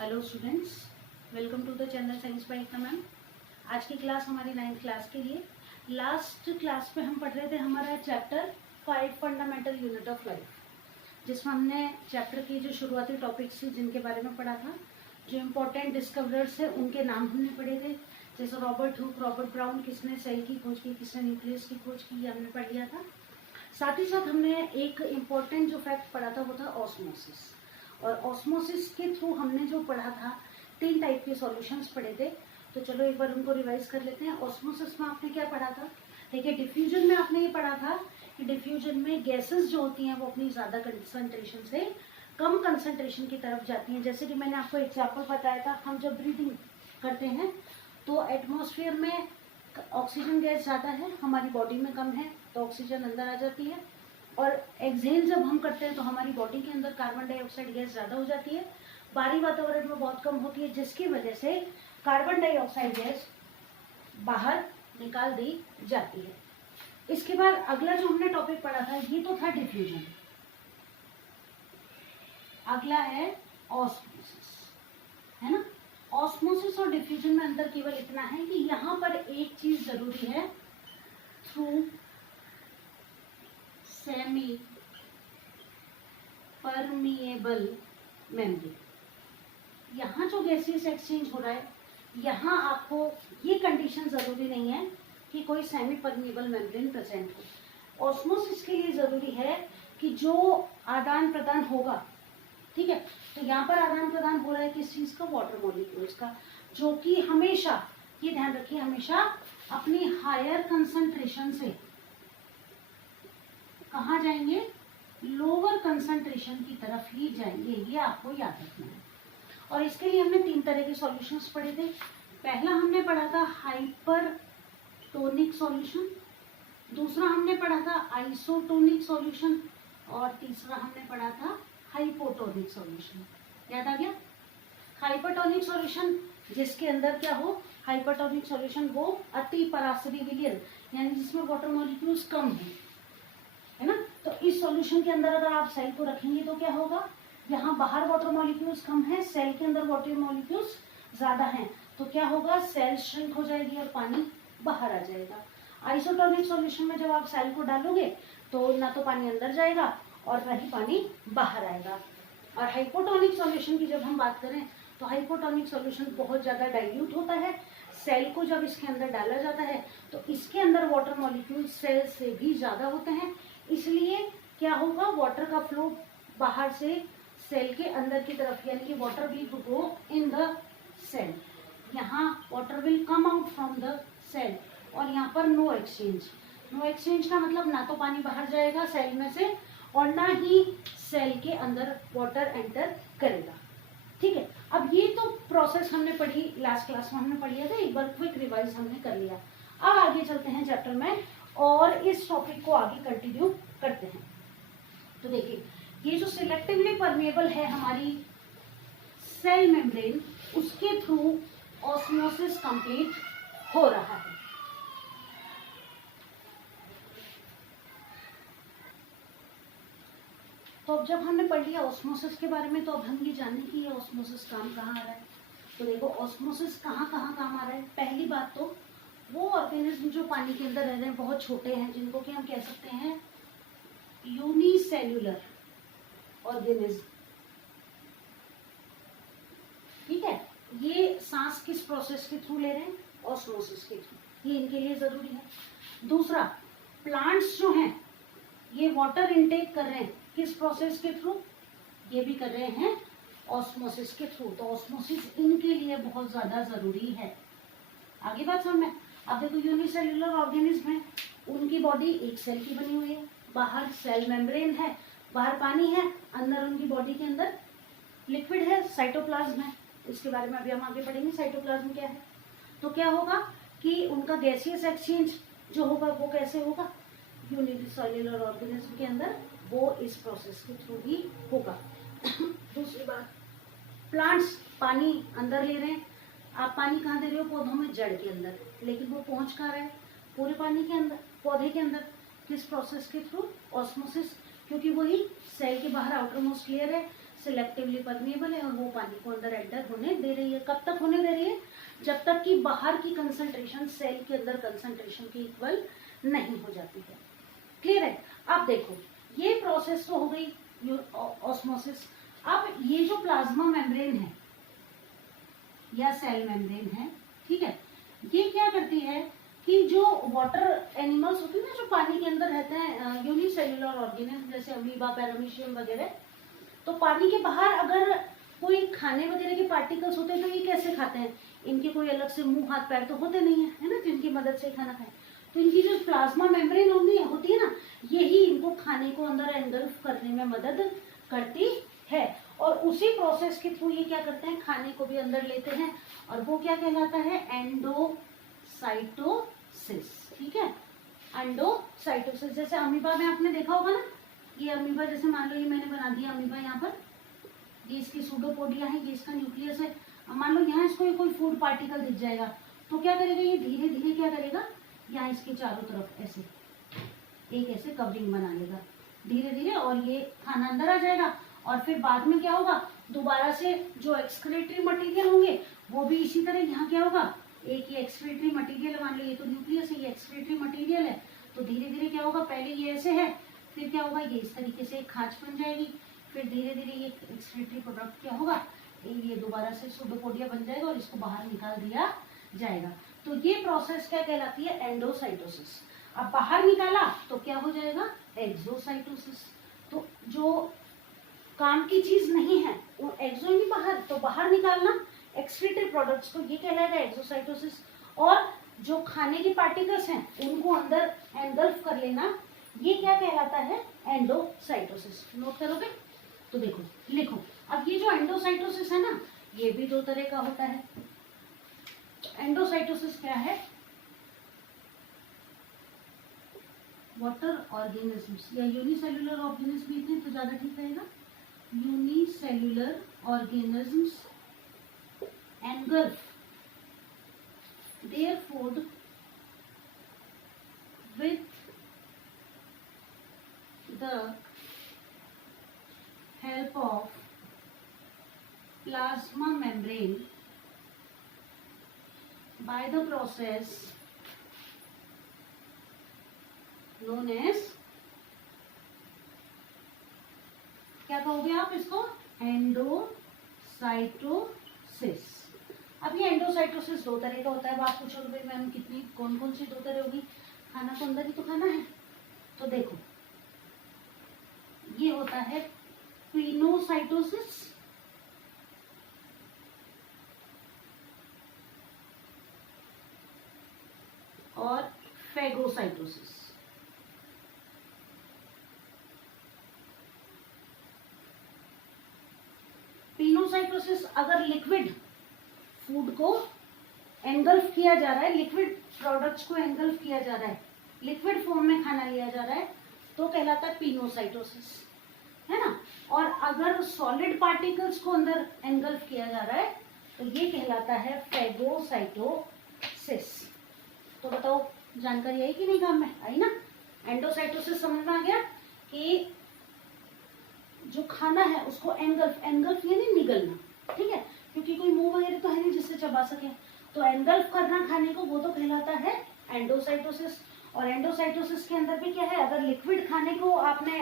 Hello students, welcome to the channel science by Ekta ma'am. आज की class हमारी 9th class के लिए। लास्ट क्लास में हम पढ़ रहे थे हमारा chapter 5 fundamental unit of life, जिसमें हमने चैप्टर की जो शुरुआती टॉपिक्स थी जिनके बारे में पढ़ा था। जो इम्पोर्टेंट डिस्कवरर्स है उनके नाम हमने पढ़े थे, जैसे रॉबर्ट हुक, रॉबर्ट ब्राउन, किसने सेल की खोज की, किसने न्यूक्लियस की खोज की, ये हमने पढ़ लिया था। साथ ही साथ हमने एक इम्पोर्टेंट जो फैक्ट पढ़ा था वो था ऑस्मोसिस। और ऑस्मोसिस के थ्रू हमने जो पढ़ा था 3 टाइप के सॉल्यूशंस पढ़े थे। तो चलो एक बार उनको रिवाइज कर लेते हैं। ऑस्मोसिस में आपने क्या पढ़ा था? देखिए, डिफ्यूजन में आपने ये पढ़ा था कि डिफ्यूजन में गैसेस जो होती हैं वो अपनी ज़्यादा कंसंट्रेशन से कम कंसंट्रेशन की तरफ जाती हैं। जैसे कि मैंने आपको एग्जाम्पल बताया था, हम जब ब्रीदिंग करते हैं तो एटमॉस्फेयर में ऑक्सीजन गैस ज़्यादा है, हमारी बॉडी में कम है, तो ऑक्सीजन अंदर आ जाती है। और एक्सहेल जब हम करते हैं तो हमारी बॉडी के अंदर कार्बन डाइऑक्साइड गैस ज़्यादा हो जाती है, बाहरी वातावरण में बहुत कम होती है, जिसकी वजह से कार्बन डाइऑक्साइड गैस बाहर निकाल दी जाती है। इसके बाद अगला जो हमने टॉपिक पढ़ा था ये तो था डिफ्यूजन। अगला है ऑस्मोसिस, है ना। ऑस्मोसिस और डिफ्यूजन में अंतर केवल इतना है कि यहाँ पर एक चीज जरूरी है, थ्रू सेमी परमिएबल मेम्ब्रेन। यहाँ जो गैसियस एक्सचेंज हो रहा है, यहाँ आपको ये कंडीशन जरूरी नहीं है कि कोई सेमी परमिएबल मेम्ब्रेन प्रेजेंट हो। ऑस्मोसिस के लिए जरूरी है कि जो आदान प्रदान होगा, ठीक है, तो यहाँ पर आदान प्रदान हो रहा है किस चीज का? वाटर मॉलिक्यूल्स का, जो कि हमेशा, ये ध्यान रखिए, हमेशा अपनी हायर कंसंट्रेशन से कहाँ जाएंगे? लोअर कंसंट्रेशन की तरफ ही जाएंगे। ये आपको याद रखना है। और इसके लिए हमने 3 तरह के सॉल्यूशंस पढ़े थे। पहला हमने पढ़ा था हाइपरटोनिक सॉल्यूशन, दूसरा हमने पढ़ा था आइसोटोनिक सॉल्यूशन, और तीसरा हमने पढ़ा था हाइपोटोनिक सॉल्यूशन। याद आ गया? हाइपरटोनिक सॉल्यूशन जिसके अंदर क्या हो? हाइपरटोनिक सॉल्यूशन वो अति परासरी विलयन, यानी जिसमें वाटर मॉलिक्यूल्स कम है ना। तो इस सॉल्यूशन के अंदर अगर आप सेल को रखेंगे तो क्या होगा? यहाँ बाहर वाटर मॉलिक्यूल्स कम है, सेल के अंदर वाटर मॉलिक्यूल्स ज्यादा हैं, तो क्या होगा? सेल श्रिंक हो जाएगी और पानी बाहर आ जाएगा। आइसोटोनिक सॉल्यूशन में जब आप सेल को डालोगे तो ना तो पानी अंदर जाएगा और ना ही पानी बाहर आएगा। और हाइपोटोनिक सॉल्यूशन की जब हम बात करें तो हाइपोटोनिक सॉल्यूशन बहुत ज्यादा डाइल्यूट होता है। सेल को जब इसके अंदर डाला जाता है तो इसके अंदर वाटर मॉलिक्यूल सेल से भी ज्यादा होते हैं, इसलिए क्या होगा? वाटर का फ्लो बाहर से सेल के अंदर की तरफ, यानी कि water will go in the cell. यहाँ water will come out from the cell, और यहाँ पर नो एक्सचेंज। नो एक्सचेंज का मतलब ना तो पानी बाहर जाएगा सेल में से और ना ही सेल के अंदर वाटर एंटर करेगा। ठीक है, अब ये तो प्रोसेस हमने पढ़ी, लास्ट क्लास में हमने पढ़ लिया था, एक बार क्विक रिवाइज हमने कर लिया। अब आगे चलते हैं चैप्टर में और इस टॉपिक को आगे कंटिन्यू करते हैं। तो देखिए, ये जो सिलेक्टिवली परमेबल है हमारी सेल मेम्ब्रेन, उसके थ्रू ऑस्मोसिस कंप्लीट हो रहा है। तो अब जब हमने पढ़ लिया ऑस्मोसिस के बारे में, तो अब हम ये जानें कि ये ऑस्मोसिस काम कहाँ आ रहा है। तो देखो, ऑस्मोसिस कहाँ कहाँ काम आ रहा है। पहली बात तो वो ऑर्गेनिज्म जो पानी के अंदर रह रहे हैं, बहुत छोटे हैं, जिनको कि हम कह सकते हैं यूनिसेल्युलर ऑर्गेनिज्म। ठीक है, ये सांस किस प्रोसेस के थ्रू ले रहे हैं? ऑस्मोसिस के थ्रू। ये इनके लिए जरूरी है। दूसरा, प्लांट्स जो हैं ये वाटर इनटेक कर रहे हैं किस प्रोसेस के थ्रू? ये भी कर रहे हैं ऑस्मोसिस के थ्रू। तो ऑस्मोसिस इनके लिए बहुत ज्यादा जरूरी है। आगे बात समझ में? अब देखो, यूनिसेल्युलर ऑर्गेनिज्म है, उनकी बॉडी एक सेल की बनी हुई है, बाहर सेल मेम्ब्रेन है, बाहर पानी है, अंदर उनकी बॉडी के अंदर लिक्विड है, साइटोप्लाज्म है। इसके बारे में अभी हम आगे पढ़ेंगे साइटोप्लाज्म क्या है। तो क्या होगा कि उनका गैसियस एक्सचेंज जो होगा वो कैसे होगा? यूनिसेल्युलर ऑर्गेनिज्म के अंदर वो इस प्रोसेस के थ्रू ही होगा। दूसरी बात, प्लांट्स पानी अंदर ले रहे हैं। आप पानी कहाँ दे रहे हो? पौधों में, जड़ के अंदर, लेकिन वो पहुंच कहाँ रहा है? पूरे पानी के अंदर, पौधे के अंदर। किस प्रोसेस के थ्रू? ऑस्मोसिस, क्योंकि वही सेल के बाहर आउटर मोस्ट लेयर है, सिलेक्टिवली परमिएबल है और वो पानी को अंदर एंटर होने दे रही है। कब तक होने दे रही है? जब तक कि बाहर की कंसंट्रेशन सेल के अंदर कंसंट्रेशन के इक्वल नहीं हो जाती है। क्लियर है? अब देखो ये प्रोसेस तो हो गई ऑस्मोसिस। अब ये जो प्लाज्मा मेम्ब्रेन है या सेल मेम्ब्रेन है, ठीक है, ये क्या करती है कि जो वाटर एनिमल्स होते हैं ना, जो पानी के अंदर रहते हैं, यूनिसेल्युलर ऑर्गेनिज्म जैसे अमीबा, पैरामीशियम वगैरह, तो पानी के बाहर अगर कोई खाने वगैरह के पार्टिकल्स होते हैं तो ये कैसे खाते हैं? इनके कोई अलग से मुंह हाथ पैर तो होते नहीं है, है ना, जिनकी मदद से खाना खाएं। तो इनकी जो प्लाज्मा मेम्ब्रेन होती है ना, यही इनको खाने को अंदर एंगल्फ करने में मदद करती है। और उसी प्रोसेस के थ्रू ये क्या करते हैं, खाने को भी अंदर लेते हैं, और वो क्या कहलाता है? एंडोसाइटोसिस। ठीक है, एंडोसाइटोसिस। जैसे अमीबा में आपने देखा होगा ना, ये अमीबा जैसे मान लो ये मैंने बना दिया अमीबा, यहाँ पर ये इसकी सूडोपोडिया है, ये इसका न्यूक्लियस है। मान लो यहाँ इसको कोई फूड पार्टिकल दिख जाएगा तो क्या करेगा, ये धीरे धीरे क्या करेगा, यहाँ इसके चारों तरफ ऐसे एक ऐसे कवरिंग बना लेगा धीरे धीरे, और ये खाना अंदर आ जाएगा। और फिर बाद में क्या होगा, दोबारा से जो एक्सक्रीटरी मटेरियल होंगे वो भी इसी तरह यहाँ क्या होगा, एक ये एक्सक्रीटरी मटेरियल, मान लो ये तो न्यूक्लियस है, ये एक्सक्रीटरी मटेरियल है, तो धीरे धीरे क्या होगा, पहले ये ऐसे है, फिर क्या होगा, ये इस तरीके से एक खांच बन जाएगी, फिर धीरे धीरे ये एक्सक्रीटरी प्रोडक्ट क्या होगा, ये दोबारा से सूडोपोडिया बन जाएगा और इसको बाहर निकाल दिया जाएगा। तो ये प्रोसेस क्या कहलाती है, एंडोसाइटोसिस। अब बाहर निकाला तो क्या हो जाएगा, एक्सोसाइटोसिस। तो जो काम की चीज नहीं है वो एक्सो नहीं बाहर, तो बाहर निकालना एक्सक्रीटरी प्रोडक्ट्स को, ये कहलाएगा एक्सोसाइटोसिस। और जो खाने के पार्टिकल्स हैं उनको अंदर एंगल्फ कर लेना, ये क्या कहलाता है, एंडोसाइटोसिस। नोट करोगे तो देखो लिखो। अब ये जो एंडोसाइटोसिस है ना, ये भी दो तरह का होता है। एंडोसाइटोसिस क्या है, वाटर ऑर्गेनिजम्स या यूनिसेल्युलर ऑर्गेनिज्म भी थे तो ज्यादा ठीक रहेगा, unicellular organisms engulf their food with the help of plasma membrane by the process known as, क्या कहोगे आप इसको, एंडोसाइटोसिस। अब ये एंडोसाइटोसिस दो तरह का होता है। अब आप पूछोगे भाई मैम कितनी कौन कौन सी दो तरह होगी, खाना तो अंदर ही तो खाना है। तो देखो ये होता है पिनोसाइटोसिस और फेगोसाइटोसिस। पिनोसाइटोसिस अगर लिक्विड फूड को एंगल्फ किया जा रहा है, लिक्विड प्रोडक्ट्स को एंगल्फ किया जा रहा है, लिक्विड फॉर्म में खाना लिया जा रहा है, तो कहलाता है पिनोसाइटोसिस, है ना। और अगर सॉलिड पार्टिकल्स को अंदर एंगल्फ किया जा रहा है तो ये कहलाता है फेगोसाइटोसिस। तो बताओ जानकारी आई कि नहीं काम में, आई ना। एंडोसाइटोसिस समझ में आ गया कि जो खाना है उसको एंगल्फ, एंगल्फ यानी निगलना, ठीक है, क्योंकि कोई मुंह वगैरह तो है नहीं जिससे चबा सके, तो एंगल्फ करना खाने को वो तो कहलाता है एंडोसाइटोसिस। और एंडोसाइटोसिस के अंदर भी क्या है, अगर लिक्विड खाने को आपने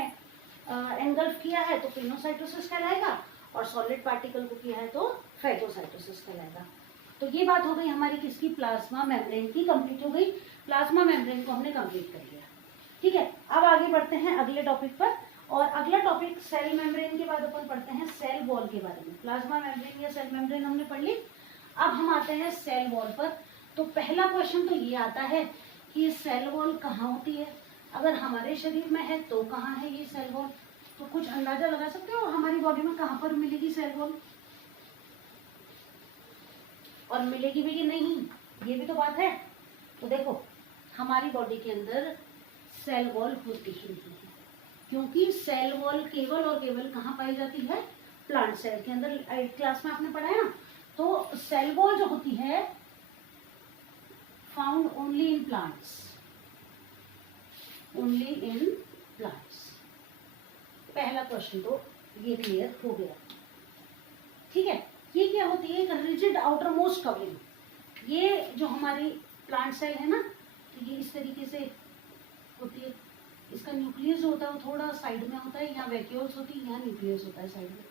एंगल्फ किया है तो पिनोसाइटोसिस कहलाएगा, और सॉलिड पार्टिकल को किया है तो फेगोसाइटोसिस कहलाएगा। तो ये बात हो गई हमारी किसकी, प्लाज्मा मेम्ब्रेन की, कंप्लीट हो गई। प्लाज्मा मेम्ब्रेन को हमने कंप्लीट कर लिया, ठीक है। अब आगे बढ़ते हैं अगले टॉपिक पर, और अगला टॉपिक सेल मेम्ब्रेन के बाद अपन पढ़ते हैं सेल वॉल के बारे में। प्लाज्मा मेम्ब्रेन या सेल मेम्ब्रेन हमने पढ़ ली, अब हम आते हैं सेल वॉल पर। तो पहला क्वेश्चन तो ये आता है कि सेल वॉल कहाँ होती है, अगर हमारे शरीर में है तो कहाँ है ये सेल वॉल। तो कुछ अंदाजा लगा सकते हो हमारी बॉडी में कहाँ पर मिलेगी सेल वॉल, और मिलेगी भी कि नहीं, ये भी तो बात है। तो देखो हमारी बॉडी के अंदर सेल वॉल होती ही नहीं है, क्योंकि सेल वॉल केवल और केवल कहाँ पाई जाती है, प्लांट सेल के अंदर। 8th क्लास में आपने पढ़ा है ना। तो सेल वॉल जो होती है found only in plants, only in plants. पहला क्वेश्चन तो ये क्लियर हो गया। ठीक है, ये क्या होती है, एक रिजिड आउटर मोस्ट कवरिंग। ये जो हमारी प्लांट सेल है ना, तो ये इस तरीके से होती है। इसका न्यूक्लियस जो होता है वो थोड़ा साइड में होता है, यहाँ वैक्यूल्स होती है, यहाँ न्यूक्लियस होता है साइड में।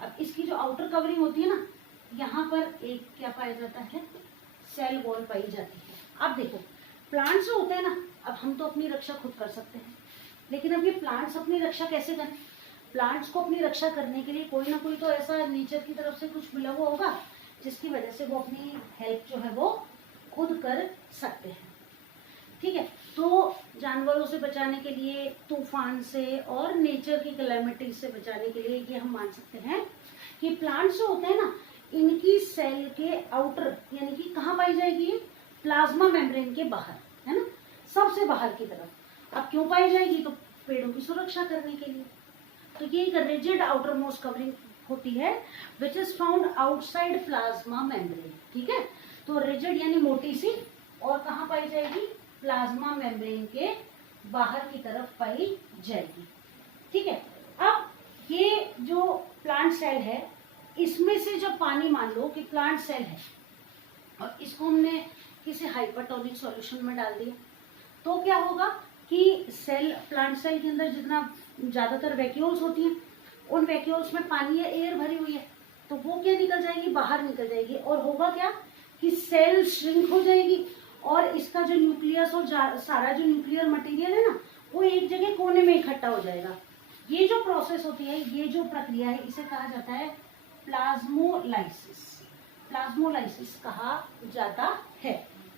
अब इसकी जो आउटर कवरिंग होती है ना, यहाँ पर एक क्या पाया जाता है, सेल वॉल पाई जाती है। अब देखो प्लांट्स जो होते हैं ना, अब हम तो अपनी रक्षा खुद कर सकते हैं, लेकिन अब ये प्लांट्स अपनी रक्षा कैसे करें? प्लांट्स को अपनी रक्षा करने के लिए कोई ना कोई तो ऐसा नेचर की तरफ से कुछ मिला हुआ होगा जिसकी वजह से वो अपनी हेल्प जो है वो खुद कर सकते हैं। ठीक है, तो जानवरों से बचाने के लिए, तूफान से और नेचर की कैलेमिटी से बचाने के लिए ये हम मान सकते हैं कि प्लांट्स जो होते हैं ना, इनकी सेल के आउटर यानी कि कहाँ पाई जाएगी, प्लाज्मा मेम्ब्रेन के बाहर, है ना, सबसे बाहर की तरफ। अब क्यों पाई जाएगी, तो पेड़ों की सुरक्षा करने के लिए। तो ये एक रिजिड आउटर मोस्ट कवरिंग होती है which is found outside plasma membrane. ठीक है, तो रिजिड यानी मोटी सी, और कहाँ पाई जाएगी, प्लाज्मा मेम्ब्रेन के बाहर की तरफ पाई जाएगी। ठीक है, अब ये जो प्लांट सेल है, इसमें से जब पानी, मान लो कि प्लांट सेल है और इसको हमने किसी हाइपरटोनिक सॉल्यूशन में डाल दिया, तो क्या होगा कि सेल, प्लांट सेल के अंदर जितना ज्यादातर वैक्यूल्स होती हैं, उन वैक्यूल्स में पानी या एयर भरी हुई है, तो वो क्या निकल जाएगी, बाहर निकल जाएगी। और होगा क्या कि सेल श्रिंक हो जाएगी और इसका जो न्यूक्लियस और सारा जो न्यूक्लियर मटेरियल है ना, वो एक जगह कोने में इकट्ठा हो जाएगा। ये जो प्रोसेस होती है, ये जो प्रक्रिया है, इसे कहा जाता है प्लाज्मोलाइसिस। प्लाज्मोलाइसिस कहा जाता है।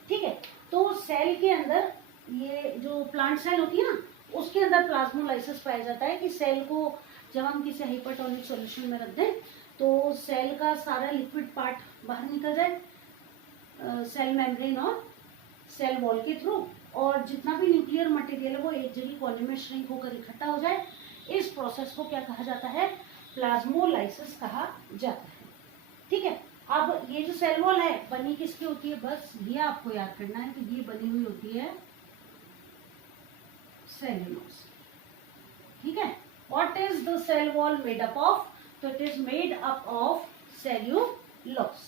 ठीक है, तो सेल के अंदर, ये जो प्लांट सेल होती है ना, उसके अंदर प्लाज्मोलाइसिस पाया जाता है कि सेल को जब हम किसी हाइपरटोनिक सॉल्यूशन में रख दें तो सेल का सारा लिक्विड पार्ट बाहर निकल जाए सेल मेम्ब्रेन और सेल वॉल के थ्रू, और जितना भी न्यूक्लियर मटेरियल है वो एक जगह कोने में श्रिंक होकर इकट्ठा हो जाए। इस प्रोसेस को क्या कहा जाता है, प्लाज्मोलाइसिस कहा जाता है। ठीक है, अब ये जो सेल वॉल है बनी किसकी होती है, बस ये आपको याद करना है कि ये बनी हुई होती है सेल्यूलोज। ठीक है, what is the cell wall made up of, तो it is made up of cellulose.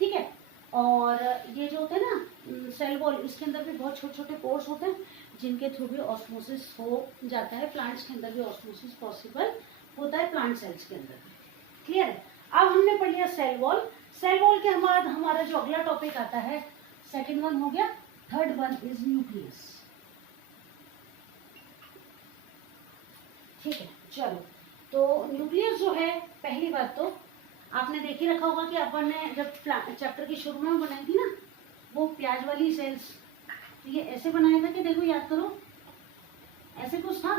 ठीक है, और ये जो होते हैं ना सेल वॉल, इसके अंदर भी बहुत छोटे छोटे पोर्स होते हैं जिनके थ्रू भी ऑस्मोसिस हो जाता है। प्लांट्स के अंदर भी ऑस्मोसिस पॉसिबल होता है, प्लांट सेल्स के अंदर। क्लियर है, अब हमने पढ़ लिया सेल वॉल। सेल वॉल के हमारा जो अगला टॉपिक आता है, सेकेंड वन हो गया, थर्ड वन इज न्यूक्लियस। ठीक है, चलो, तो न्यूक्लियस जो है, पहली बात तो आपने देख ही रखा होगा कि अपन ने जब चैप्टर की शुरू में बनाई थी ना, वो प्याज वाली सेल्स, तो ये ऐसे बनाया था कि देखो याद करो, ऐसे कुछ था,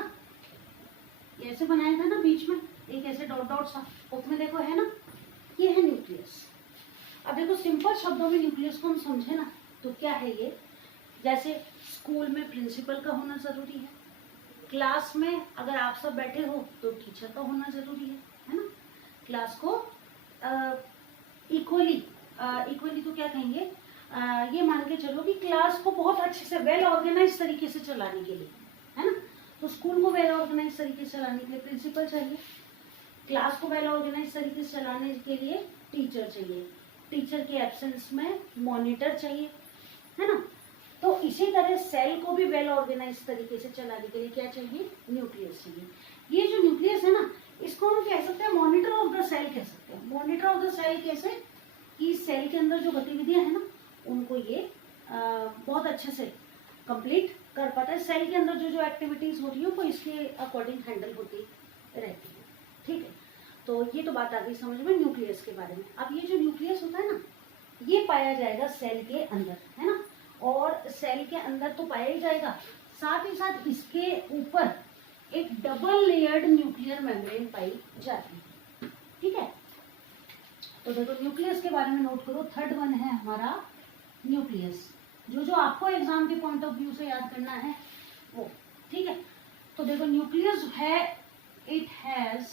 ये ऐसे बनाया था ना, बीच में एक ऐसे डॉट डॉट सा, उसमें देखो है ना, ये है न्यूक्लियस। अब देखो सिंपल शब्दों में न्यूक्लियस को हम समझे ना, तो क्या है ये, जैसे स्कूल में प्रिंसिपल का होना जरूरी है, क्लास में अगर आप सब बैठे हो तो टीचर का होना जरूरी है ना। क्लास को इक्वली तो क्या कहेंगे, ये मान के चलो कि क्लास को बहुत अच्छे से वेल ऑर्गेनाइज तरीके से चलाने के लिए, है ना, तो स्कूल को वेल ऑर्गेनाइज तरीके से चलाने के लिए प्रिंसिपल चाहिए, क्लास को वेल ऑर्गेनाइज तरीके से चलाने के लिए टीचर चाहिए, टीचर के एब्सेंस में मॉनिटर चाहिए, है ना। तो इसी तरह सेल को भी वेल ऑर्गेनाइज तरीके से चलाने के लिए क्या चाहिए, न्यूक्लियस चाहिए। ये जो न्यूक्लियस है ना, इसको हम कह सकते हैं मॉनिटर ऑफ द सेल कह सकते हैं। मॉनिटर ऑफ द सेल कैसे, कि सेल के अंदर जो गतिविधियां है ना, उनको ये बहुत अच्छे से कंप्लीट कर पाता है। सेल के अंदर जो जो एक्टिविटीज हो रही है वो इसके अकॉर्डिंग हैंडल होती रहती है। ठीक है, तो ये तो बात आ गई समझ में न्यूक्लियस के बारे में। अब ये जो न्यूक्लियस होता है ना, ये पाया जाएगा सेल के अंदर, है ना, और सेल के अंदर तो पाया ही जाएगा, साथ ही साथ इसके ऊपर एक डबल लेयर्ड न्यूक्लियर मेम्ब्रेन पाई जाती है। ठीक है, तो देखो न्यूक्लियस के बारे में नोट करो, थर्ड वन है हमारा न्यूक्लियस, जो जो आपको एग्जाम के पॉइंट ऑफ व्यू से याद करना है वो। ठीक है, तो देखो न्यूक्लियस है, it has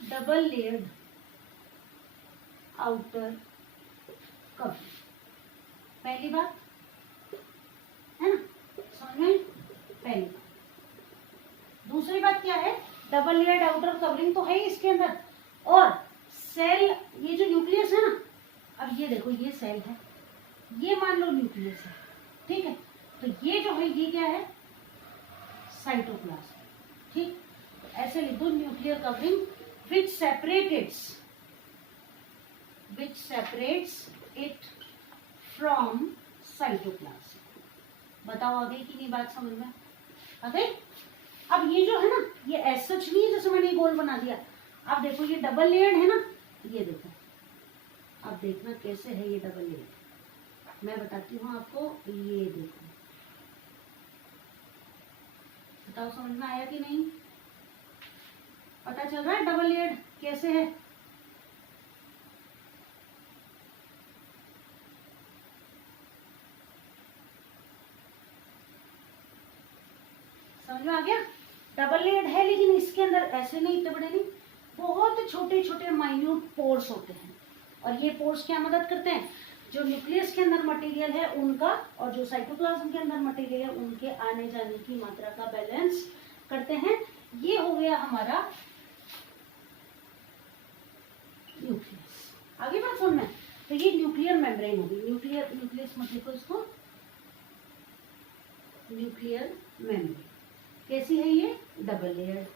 double layered outer cover. पहली बात है ना, समझ में, पहली बात। दूसरी बात क्या है, डबल लेयर्ड आउटर कवरिंग तो है ही इसके अंदर, और सेल, ये जो न्यूक्लियस है ना, अब ये देखो ये सेल है, ये मान लो न्यूक्लियस है, ठीक है, तो ये जो है ये क्या है, साइटोप्लाज्म, ठीक, ऐसे लिख दो, nuclear covering which separates it from cytoplasm। बताओ आगे की नहीं बात समझ में आ गई। अब ये जो है ना, ये एज सच नहीं है जैसे मैंने गोल बना दिया, अब देखो ये डबल लेयर्ड है ना, ये देखो, अब देखना कैसे है ये डबल लेयर्ड, मैं बताती हूँ आपको, ये देखो, बताओ समझ में आया कि नहीं, पता चल रहा है डबल लेयर्ड कैसे है। समझ में आ गया, डबल लेयर्ड है, लेकिन इसके अंदर ऐसे नहीं, इतने बड़े नहीं, बहुत छोटे छोटे माइन्यूट पोर्स होते हैं, और ये पोर्स क्या मदद करते हैं, जो न्यूक्लियस के अंदर मटेरियल है उनका और जो साइटोप्लाज्म के अंदर मटेरियल है उनके आने जाने की मात्रा का बैलेंस करते हैं। ये हो गया हमारा न्यूक्लियस। आगे बात सुनना है, तो ये न्यूक्लियर मेम्ब्रेन होगी, न्यूक्लियस मत लिखो इसको, न्यूक्लियर मेम्ब्रेन कैसी है, ये डबल लेयर,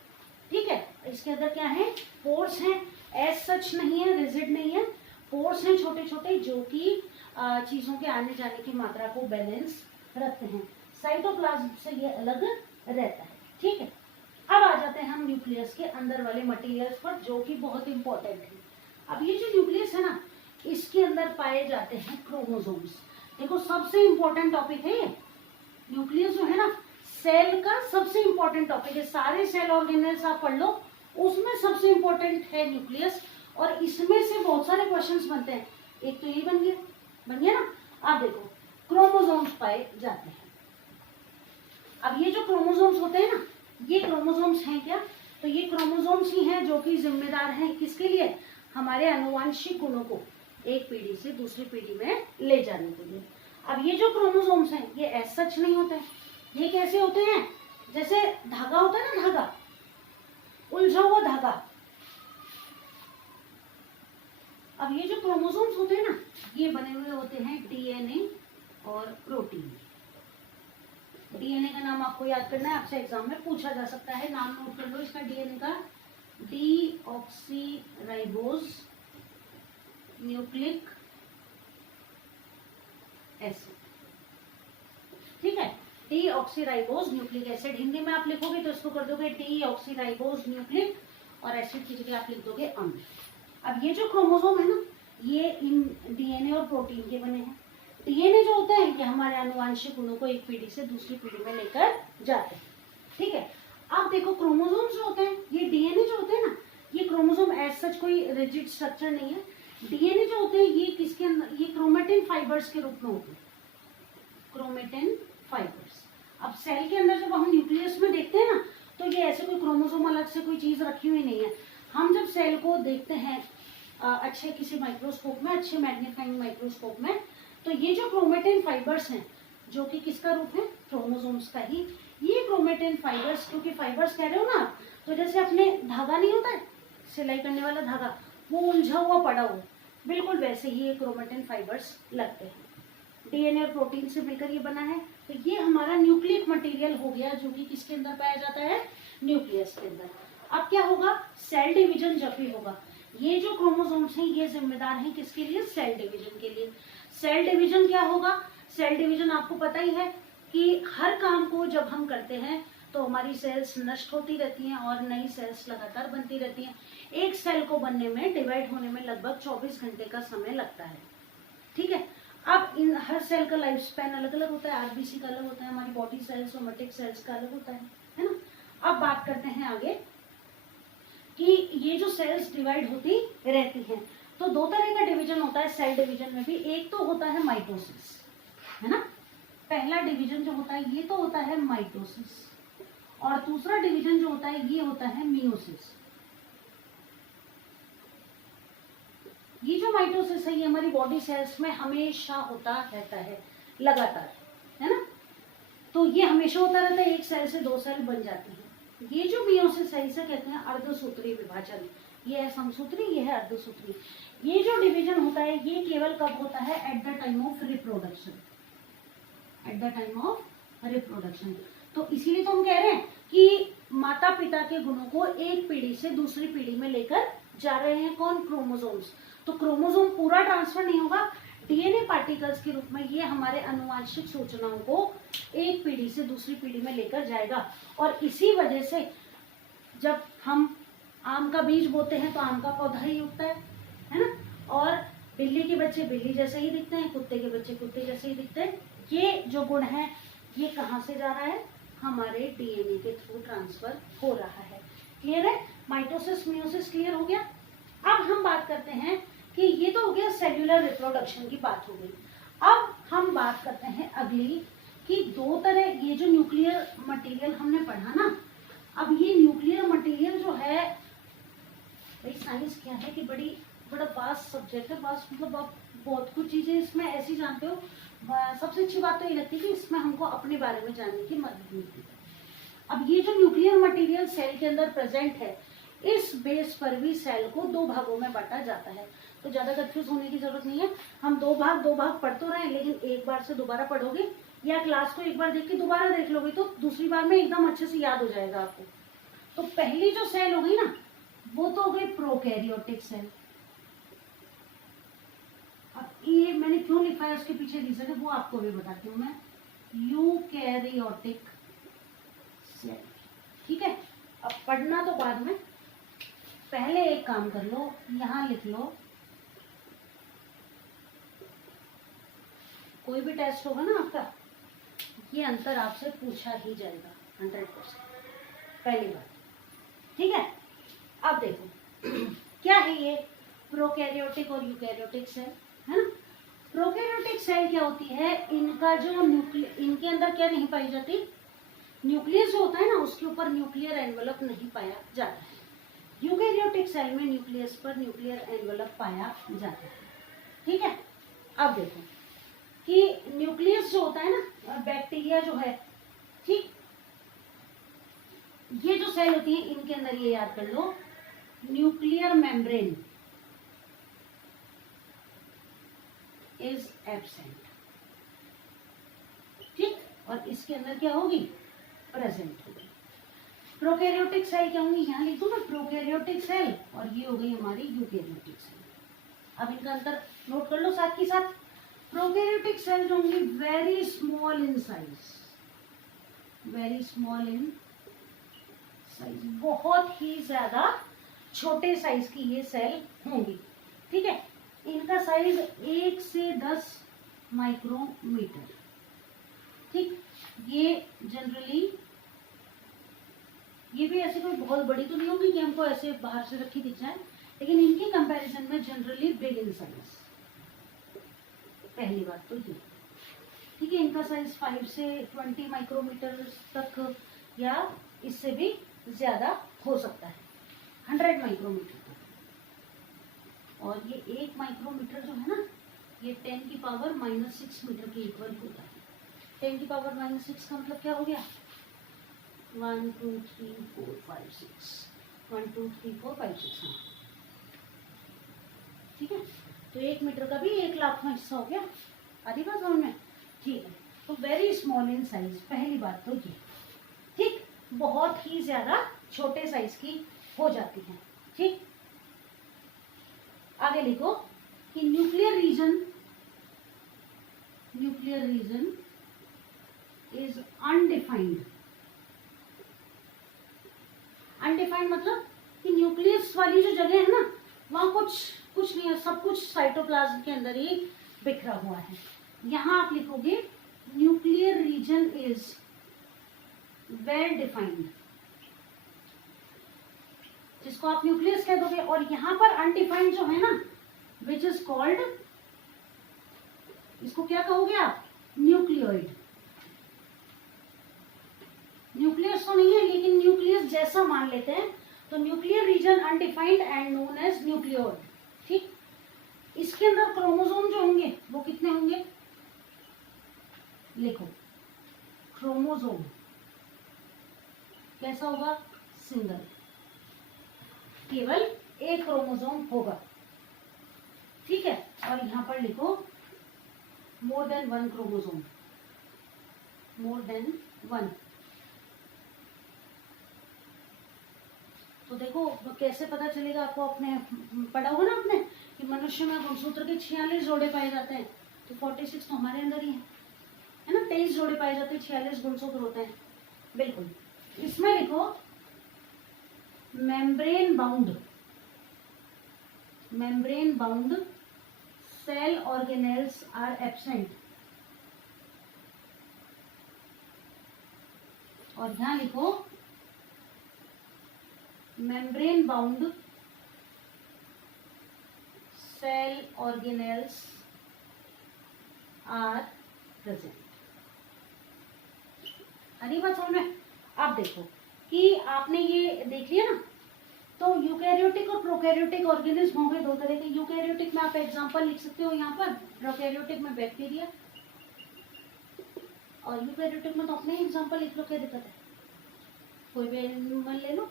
ठीक है, इसके अंदर क्या है, पोर्स हैं, एज सच नहीं है, रिजिड नहीं है, पोर्स हैं छोटे छोटे जो कि चीजों के आने जाने की मात्रा को बैलेंस रखते हैं, साइटोप्लाज्म से ये अलग रहता है, ठीक है। अब आ जाते हैं हम न्यूक्लियस के अंदर वाले मटेरियल्स पर जो कि बहुत इंपॉर्टेंट है। अब ये जो न्यूक्लियस है ना, इसके अंदर पाए जाते हैं क्रोमोसोम्स। देखो सबसे इंपॉर्टेंट टॉपिक है ये न्यूक्लियस जो है ना, सेल का सबसे इंपॉर्टेंट टॉपिक है, सारे सेल ऑर्गेनेल्स आप पढ़ लो, उसमें सबसे इंपॉर्टेंट है न्यूक्लियस, और इसमें से बहुत सारे क्वेश्चंस बनते हैं, एक तो ये बन गया ना। आप देखो क्रोमोसोम्स पाए जाते हैं, अब ये जो क्रोमोसोम्स होते हैं ना, ये क्रोमोसोम्स हैं क्या, तो ये क्रोमोसोम्स ही हैं जो कि जिम्मेदार हैं किसके लिए, हमारे आनुवांशिक गुणों को एक पीढ़ी से दूसरी पीढ़ी में ले जाने के लिए। अब ये जो क्रोमोसोम्स हैं ये एज सच नहीं होते हैं, ये कैसे होते हैं, जैसे धागा होता है ना, धागा, उलझा हुआ धागा। अब ये जो क्रोमोसोम्स होते हैं ना, ये बने हुए होते हैं डीएनए और प्रोटीन। डीएनए का नाम आपको याद करना है, आपसे एग्जाम में पूछा जा सकता है, नाम नोट कर लो इसका, डीएनए का डीऑक्सीराइबोज न्यूक्लिक एसिड, ठीक है, डीऑक्सीराइबोज न्यूक्लिक एसिड। हिंदी में आप लिखोगे तो इसको कर दोगे डीऑक्सीराइबोज न्यूक्लिक, और एसिड की जगह आप लिख दोगे अम्ल। अब ये जो क्रोमोसोम है ना, ये इन डीएनए और प्रोटीन के बने हैं। डीएनए जो होता है ये हमारे आनुवांशिक गुणों को एक पीढ़ी से दूसरी पीढ़ी में लेकर जाते हैं, ठीक है। अब देखो क्रोमोसोम जो होते हैं, ये डीएनए जो होते हैं ना, ये क्रोमोसोम एज सच कोई रिजिड स्ट्रक्चर नहीं है, डीएनए जो होते हैं ये किसके अंदर, ये क्रोमेटिन फाइबर्स के रूप में होते हैं, क्रोमेटिन फाइबर्स। अब सेल के अंदर जब हम न्यूक्लियस में देखते हैं ना, तो ये ऐसे कोई क्रोमोसोम अलग से कोई चीज रखी हुई नहीं है। हम जब सेल को देखते हैं अच्छे किसी माइक्रोस्कोप में, अच्छे मैग्नीफाइंग माइक्रोस्कोप में, तो ये जो क्रोमेटिन फाइबर्स हैं जो कि किसका रूप है, क्रोमोसोम्स का ही, ये क्रोमेटिन फाइबर्स, क्योंकि फाइबर्स कह रहे हो ना, तो जैसे अपने धागा नहीं होता है सिलाई करने वाला धागा, वो उलझा हुआ पड़ा हुआ, बिल्कुल वैसे ही ये क्रोमेटिन फाइबर्स लगते हैं। डीएनए और प्रोटीन से मिलकर ये बना है, तो ये हमारा न्यूक्लिक मटेरियल हो गया जो कि किसके अंदर पाया जाता है, न्यूक्लियस के अंदर। अब क्या होगा, सेल डिवीजन जब भी होगा, ये जो क्रोमोसोम्स हैं ये जिम्मेदार हैं किसके लिए, सेल डिवीजन के लिए। सेल डिवीजन क्या होगा, सेल डिवीजन आपको पता ही है कि हर काम को जब हम करते हैं तो हमारी सेल्स नष्ट होती रहती हैं और नई सेल्स लगातार बनती रहती हैं। एक सेल को बनने में, डिवाइड होने में लगभग 24 घंटे का समय लगता है, ठीक है। अब इन हर सेल का लाइफ स्पैन अलग अलग होता है, आरबीसी का अलग होता है, हमारी बॉडी सेल्स सोमेटिक सेल्स का अलग होता है ना। अब बात करते हैं आगे कि ये जो सेल्स डिवाइड होती रहती हैं, तो दो तरह का डिवीजन होता है सेल डिवीजन में भी। एक तो होता है माइटोसिस, है ना, पहला डिवीजन जो होता है ये तो होता है माइटोसिस, और दूसरा डिवीजन जो होता है ये होता है मियोसिस। ये जो माइटोसिस है ये हमारी बॉडी सेल्स में हमेशा होता रहता है, लगातार, है ना। तो ये हमेशा होता रहता है, एक सेल से दो सेल बन जाती है, ये जो मियोसिस है इसे कहते हैं अर्धसूत्री विभाजन। ये है समसूत्री, ये है अर्धसूत्री। ये जो डिवीजन होता है ये केवल कब होता है? At the time of reproduction, at the time of reproduction. तो इसीलिए तो हम कह रहे हैं कि माता पिता के गुणों को एक पीढ़ी से दूसरी पीढ़ी में लेकर जा रहे हैं कौन? क्रोमोसोम्स। तो क्रोमोसोम पूरा ट्रांसफर नहीं होगा, डीएनए पार्टिकल्स के रूप में ये हमारे अनुवांशिक सूचनाओं को एक पीढ़ी से दूसरी पीढ़ी में लेकर जाएगा। और इसी वजह से जब हम आम का बीज बोते हैं तो आम का पौधा ही उगता है ना? और बिल्ली के बच्चे बिल्ली जैसे ही दिखते हैं, कुत्ते के बच्चे कुत्ते जैसे ही दिखते हैं। ये जो गुण है ये कहाँ से जा रहा है? हमारे डीएनए के थ्रू ट्रांसफर हो रहा है। क्लियर है? माइटोसिस मियोसिस क्लियर हो गया। अब हम बात करते हैं कि ये तो हो गया सेल्यूलर रिप्रोडक्शन की बात हो गई। अब हम बात करते हैं अगली कि दो तरह, ये जो न्यूक्लियर मटेरियल हमने पढ़ा ना, अब ये न्यूक्लियर मटेरियल जो है, भाई साइंस क्या है कि बड़ा वास्ट सब्जेक्ट है। वास्ट मतलब आप बहुत कुछ चीजें इसमें ऐसी जानते हो। सबसे अच्छी बात तो ये लगती है कि इसमें हमको अपने बारे में जानने की मदद मिलती है। अब ये जो न्यूक्लियर मटेरियल सेल के अंदर प्रेजेंट है, इस बेस पर भी सेल को दो भागों में बांटा जाता है। तो ज्यादा कंफ्यूज होने की जरूरत नहीं है। हम दो भाग पढ़ तो रहे हैं, लेकिन एक बार से दोबारा पढ़ोगे या क्लास को एक बार देख के दोबारा देख लोगे तो दूसरी बार में एकदम अच्छे से याद हो जाएगा आपको। तो पहली जो सेल हो गई ना, वो तो हो गई प्रोकैरियोटिक सेल। अब ये मैंने क्यों लिखा है उसके पीछे रीजन है वो आपको भी बताती हूँ मैं। यूकैरियोटिक सेल, ठीक है। अब पढ़ना तो बाद में, पहले एक काम कर लो, यहां लिख लो। कोई भी टेस्ट होगा ना आपका, ये अंतर आपसे पूछा ही जाएगा 100%, पहली बात, ठीक है। अब देखो क्या है ये प्रोकैरियोटिक और यूकैरियोटिक सेल, है ना। प्रोकैरियोटिक सेल क्या होती है? इनका जो इनके अंदर क्या नहीं पाई जाती? न्यूक्लियस जो होता है ना, उसके ऊपर न्यूक्लियर एनवेलप नहीं पाया जाता है। यूकैरियोटिक सेल में न्यूक्लियस पर न्यूक्लियर एनवेलप पाया जाता है, ठीक है। अब देखो कि न्यूक्लियस जो होता है ना, बैक्टीरिया जो है, ठीक, ये जो सेल होती है इनके अंदर ये याद कर लो, न्यूक्लियर मेम्ब्रेन इज एब्सेंट, ठीक। और इसके अंदर क्या होगी? प्रेजेंट होगी। प्रोकैरियोटिक सेल क्या होंगी? यहाँ लिख दो ना, प्रोकैरियोटिक सेल, और ये हो गई हमारी यूकैरियोटिक सेल। अब इनका अंतर नोट कर लो साथ के साथ। प्रोकैरियोटिक सेल जो होंगी very small in size, very small in size, बहुत ही ज्यादा छोटे साइज की ये सेल होंगी, ठीक है। इनका साइज 1 से 10 माइक्रोमीटर, ठीक। ये जनरली, ये भी ऐसे कोई बहुत बड़ी तो नहीं होगी कि हमको ऐसे बाहर से रखी दिख जाए, लेकिन इनके कंपैरिजन में जनरली बिग इन साइज, पहली बात तो ये, ठीक है। इनका साइज 5 से 20 माइक्रोमीटर तक या इससे भी ज्यादा हो सकता है, 100 माइक्रोमीटर तक। और ये 1 माइक्रोमीटर जो है ना, ये 10 की पावर -6 मीटर के इक्वल होता है। 10 की पावर -6 का मतलब क्या हो गया? 1 2 3 4 5 6, 1 2 3 4 5 6, हाँ, ठीक है। तो 1 मीटर का भी 1 लाखवां हिस्सा हो गया। आधी बात समझ में? ठीक है। तो वेरी स्मॉल इन साइज, पहली बात तो ये, ठीक, बहुत ही ज्यादा छोटे साइज की हो जाती है, ठीक। आगे लिखो कि nuclear region is undefined. Undefined मतलब कि न्यूक्लियस वाली जो जगह है ना, वहां कुछ नहीं है, सब कुछ साइटोप्लाज्म के अंदर ही बिखरा हुआ है। यहां आप लिखोगे nuclear region is well defined, जिसको आप न्यूक्लियस कह दोगे। और यहां पर अनडिफाइंड जो है ना, विच इज कॉल्ड, इसको क्या कहोगे आप? न्यूक्लियोइड। न्यूक्लियस तो नहीं है, लेकिन न्यूक्लियस जैसा मान लेते हैं। तो nuclear region undefined and known as nucleoid, ठीक। इसके अंदर क्रोमोसोम जो होंगे वो कितने होंगे? लिखो क्रोमोसोम कैसा होगा? सिंगल, केवल एक क्रोमोसोम होगा, ठीक है। और यहां पर लिखो more than one chromosome, more than one. तो देखो कैसे पता चलेगा आपको, आपने पढ़ा होगा ना आपने कि मनुष्य में गुणसूत्र के 46 जोड़े पाए जाते हैं, तो 46 तो हमारे अंदर ही है ना, 23 जोड़े पाए जाते हैं, 46 गुणसूत्र होते हैं, बिल्कुल। इसमें लिखो membrane bound, membrane bound cell organelles are absent, और यहां लिखो membrane bound cell organelles are present। हरी बात समझ में। अब देखो कि आपने ये देख लिया ना, तो यूकैरियोटिक और प्रोकैरियोटिक ऑर्गेनिज्म होंगे दो तरह के। यूकैरियोटिक में आप एग्जांपल लिख सकते हो यहाँ पर, प्रोकैरियोटिक में बैक्टीरिया, और यूकैरियोटिक में तो अपने ही एग्जांपल लिख लो, क्या दिक्कत है, कोई भी एनिमल ले लो,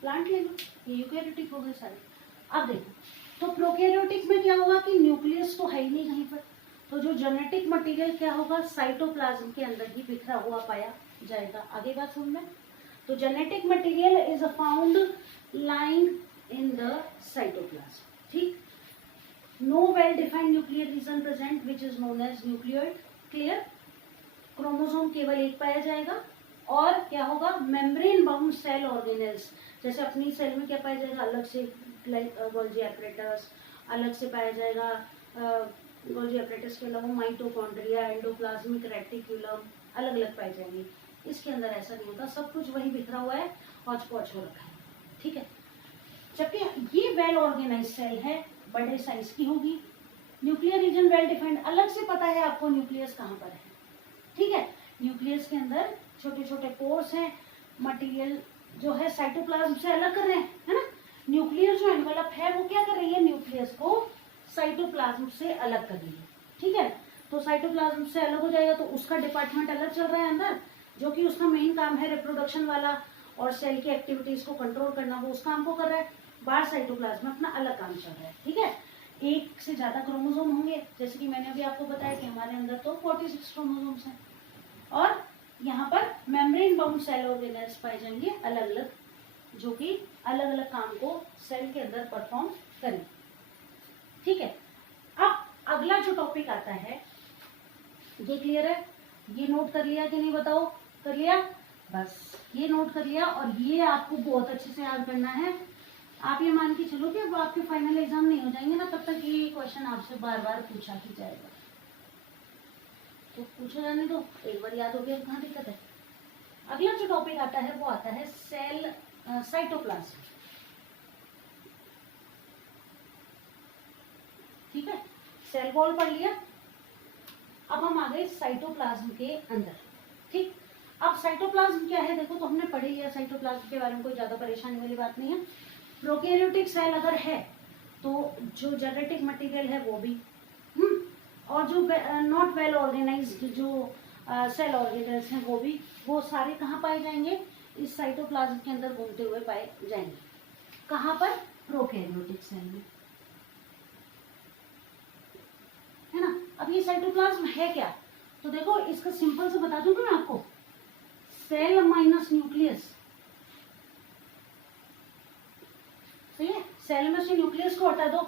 प्लांट ले लो, ये यूकैरियोटिक हो गए सारे। अब देखो तो प्रोकैरियोटिक में क्या होगा कि न्यूक्लियस तो है ही नहीं कहीं पर, तो जो जेनेटिक मटेरियल क्या होगा, साइटोप्लाज्म के अंदर ही बिखरा हुआ पाया जाएगा। आगे बात समझ में। तो genetic material is found lying in the cytoplasm, ठीक। No well defined nuclear region present which is known as nucleoid, clear. Chromosome केवल एक पाया जाएगा, और क्या होगा, मेम्ब्रेन बाउंड सेल ऑर्गेनेल्स, जैसे अपनी सेल में क्या पाया जाएगा, अलग से गोल्जी एपरेटस, अलग से पाया जाएगा गोल्जी एपरेटस के अलावा माइटोकॉन्ड्रिया, एंडोप्लाज्मिक रेटिकुलम, अलग अलग पाए जाएंगे। इसके अंदर ऐसा नहीं होता, सब कुछ वही बिखरा हुआ है, हौच पौच हो रखा है, ठीक है। जबकि ये वेल ऑर्गेनाइज सेल है, बड़े साइज की होगी, न्यूक्लियर रीजन वेल डिफाइंड, अलग से पता है आपको न्यूक्लियस कहाँ पर है, ठीक है। न्यूक्लियस के अंदर छोटे छोटे पोर्स हैं, मटेरियल जो है साइटोप्लाज्म से अलग कर रहे हैं, है ना। न्यूक्लियर जो एनवेलप है वो क्या कर रही है, न्यूक्लियस को साइटोप्लाज्म से अलग कर रही है, ठीक है। तो साइटोप्लाज्म से अलग हो जाएगा तो उसका डिपार्टमेंट अलग चल रहा है अंदर, जो कि उसका मेन काम है रिप्रोडक्शन वाला और सेल की एक्टिविटीज को कंट्रोल करना, वो उस काम को कर रहा है। बाहर साइटोप्लाज्म में अपना अलग काम चल रहा है, ठीक है। एक से ज्यादा क्रोमोसोम होंगे, जैसे कि मैंने अभी आपको बताया कि हमारे अंदर तो 46 क्रोमोसोम्स हैं, और यहाँ पर मेम्ब्रेन बाउंड सेल ऑर्गेनेल्स पाए जाएंगे अलग अलग, जो कि अलग अलग काम को सेल के अंदर परफॉर्म करें, ठीक है। अब अगला जो टॉपिक आता है, ये क्लियर है, ये नोट कर लिया कि नहीं बताओ, कर लिया, बस ये नोट कर लिया, और ये आपको बहुत अच्छे से याद करना है। आप ये मान के चलो कि अब आपके फाइनल एग्जाम नहीं हो जाएंगे ना, तब तक ये क्वेश्चन आपसे बार बार पूछा ही जाएगा, तो पूछो जाने दो, एक बार याद हो गया कहाँ दिक्कत है। अगला जो टॉपिक आता है वो आता है सेल साइटोप्लाज्म, ठीक है। सेल वॉल पढ़ लिया, अब हम आ गए साइटोप्लाज्म के अंदर, ठीक। अब साइटोप्लाज्म क्या है देखो, तो हमने पढ़ लिया साइटोप्लाज्म के बारे में, कोई ज्यादा परेशानी वाली बात नहीं है। प्रोकैरियोटिक सेल अगर है तो जो जेनेटिक मटेरियल है वो भी, और जो नॉट वेल ऑर्गेनाइज्ड जो सेल ऑर्गेनल्स हैं वो भी, वो सारे कहाँ पाए जाएंगे, इस साइटोप्लाज्म के अंदर घूमते हुए पाए जाएंगे। कहाँ पर, प्रोकैरियोटिक सेल में, है ना। अब ये साइटोप्लाज्म है क्या, तो देखो इसका सिंपल से बता दूं मैं आपको, सेल माइनस न्यूक्लियस, सही है। सेल में से न्यूक्लियस को हटा दो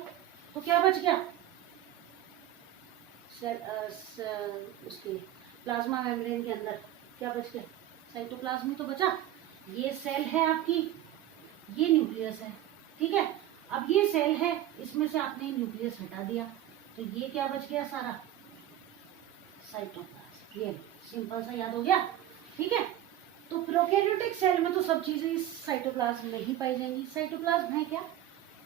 तो क्या बच गया, उसके प्लाज्मा मेम्ब्रेन के अंदर क्या बच गया, साइटोप्लाज्म ही तो बचा। ये सेल है आपकी, ये न्यूक्लियस है, ठीक है। अब ये सेल है, इसमें से आपने न्यूक्लियस हटा दिया, तो ये क्या बच गया सारा, साइटोप्लाज्म। ये सिंपल सा याद हो गया, ठीक है। तो प्रोकैरियोटिक सेल में तो सब चीजें इस साइटोप्लाज्म में ही पाई जाएंगी। साइटोप्लाज्म है क्या,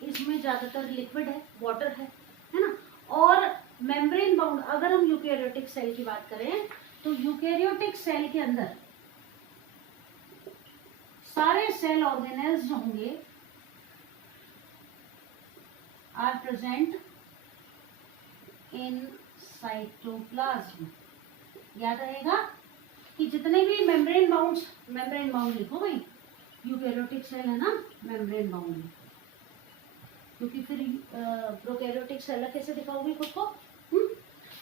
इसमें ज्यादातर लिक्विड है, वाटर है ना। और मेम्ब्रेन बाउंड, अगर हम यूकैरियोटिक सेल की बात करें तो यूकैरियोटिक सेल के अंदर सारे सेल ऑर्गेनेल्स जो होंगे आर प्रेजेंट इन साइटोप्लाज्म। याद रहेगा कि जितने भी मेम्ब्रेन बाउंड लिखो भाई, यूकैरियोटिक सेल है ना मेम्ब्रेन बाउंड है, क्योंकि फिर प्रोकैरियोटिक सेल कैसे दिखाओगे खुद को?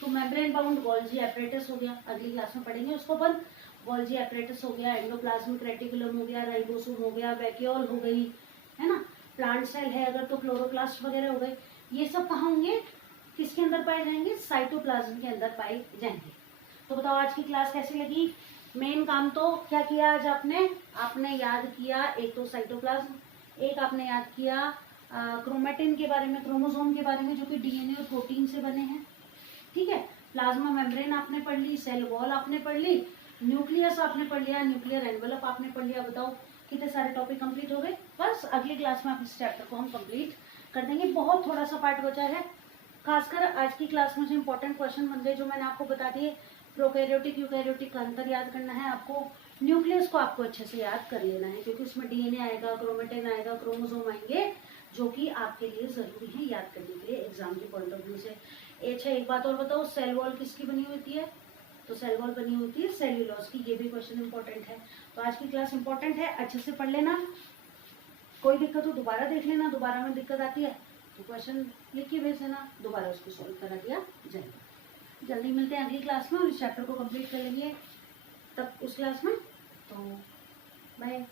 तो मेम्ब्रेन बाउंड गोल्जी एपरेटस हो गया, अगली क्लास में पढ़ेंगे उसको अपन। गोल्जी एपरेटस हो गया, एंडोप्लाज्मिक रेटिकुलम हो गया, राइबोसोम हो गया, वैक्यूल हो गई, है ना। प्लांट सेल है अगर तो क्लोरोप्लास्ट वगैरह हो गए। ये सब कहाँ होंगे, किसके अंदर पाए जाएंगे? साइटोप्लाज्म के अंदर पाए जाएंगे। तो बताओ आज की क्लास कैसी लगी? मेन काम तो क्या किया आज आपने याद किया, एक तो साइटोप्लाज्म, एक आपने याद किया क्रोमेटिन के बारे में, क्रोमोसोम के बारे में, जो कि डीएनए और प्रोटीन से बने हैं, ठीक है। प्लाज्मा मेम्ब्रेन आपने पढ़ ली, सेल वॉल आपने पढ़ ली, न्यूक्लियस आपने पढ़ लिया, न्यूक्लियर एनवेलप आपने पढ़ लिया। बताओ कितने सारे टॉपिक कंप्लीट हो गए। बस अगली क्लास में आप इस चैप्टर को हम कंप्लीट कर देंगे। बहुत थोड़ा सा पार्ट बचा है, खासकर आज की क्लास में जो इंपॉर्टेंट क्वेश्चन बन गए जो मैंने आपको बता दिए। प्रोकैरियोटिक यूकैरियोटिक का अंतर याद करना है आपको, न्यूक्लियस को आपको अच्छे से याद कर लेना है, क्योंकि उसमें डीएनए आएगा, क्रोमेटिन आएगा, क्रोमोसोम आएंगे, जो कि आपके लिए जरूरी है याद करने के लिए एग्जाम के पॉइंट ऑफ व्यू से। अच्छा एक बात और बताओ, सेल वॉल किसकी बनी होती है? तो सेल वॉल बनी होती है सेल्यूलोज की। ये भी क्वेश्चन इंपॉर्टेंट है। तो आज की क्लास इंपॉर्टेंट है, अच्छे से पढ़ लेना। कोई दिक्कत हो दोबारा देख लेना, दोबारा में दिक्कत आती है तो क्वेश्चन लिख के भेज देना, दोबारा उसको सॉल्व करा दिया जाएगा। जल्दी मिलते हैं अगली क्लास में और इस चैप्टर को कंप्लीट कर लेंगे तब उस क्लास में। तो बाय।